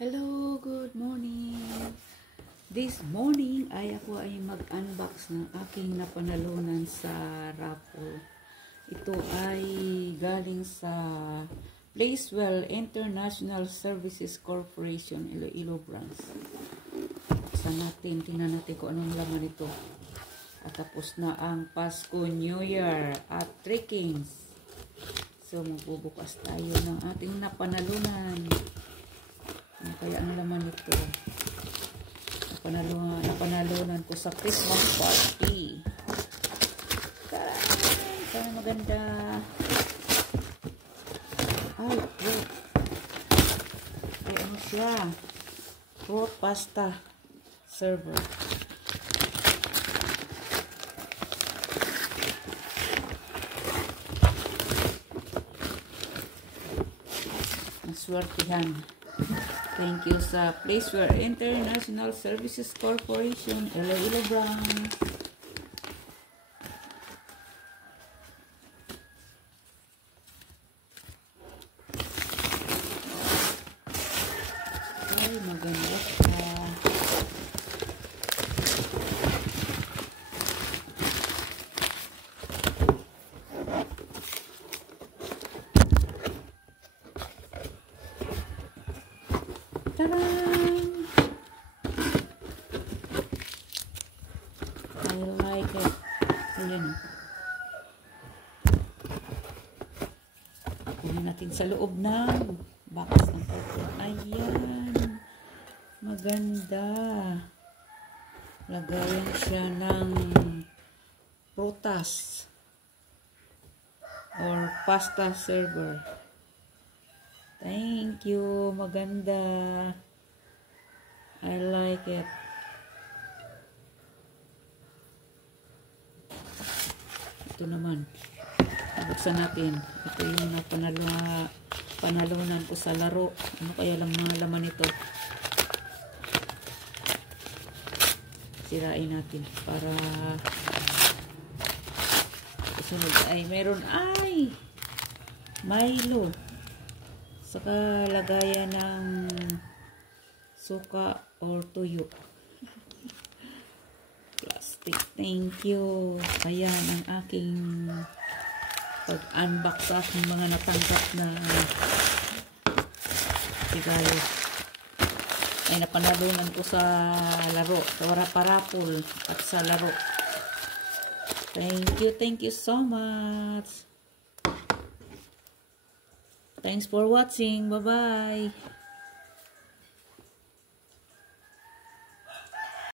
Hello, good morning. This morning ay ako ay mag-unbox ng aking napanalunan sa raffle. Ito ay galing sa Placewell International Services Corporation, Iloilo branch. Tingnan natin kung anong laman ito. At tapos na ang Pasko, New Year at trekkings. So magbubukas tayo ng ating napanalunan. Ano kaya ang laman nito? Napanalunan ko sa Christmas party. Taray! Sana maganda. Ay, fruit. Ay, ano siya? Fruit pasta server. Naswertihan. Thank you sa Placewell International Services Corporation, Iloilo branch. Ay, maganda siya. Tadaan! I like it. Ayan. Kunin natin sa loob ng box ng photo. Ayan. Maganda. Lagayan siya ng prutas or pasta server. Thank you. Maganda. I like it. Ito naman. Buksan natin. Ito yung panalunan ko sa laro. Ano kaya lang mga laman ito? Sirain natin para susunod ay meron Milo. Saka lagayan ng suka or tuyo. Plastic. Thank you. Ayan ang aking pag-unbox sa aking mga natanggap na regalo. Ay napanalunan ko sa laro. Sa parapol at sa laro. Thank you. Thank you so much. Thanks for watching. Bye-bye.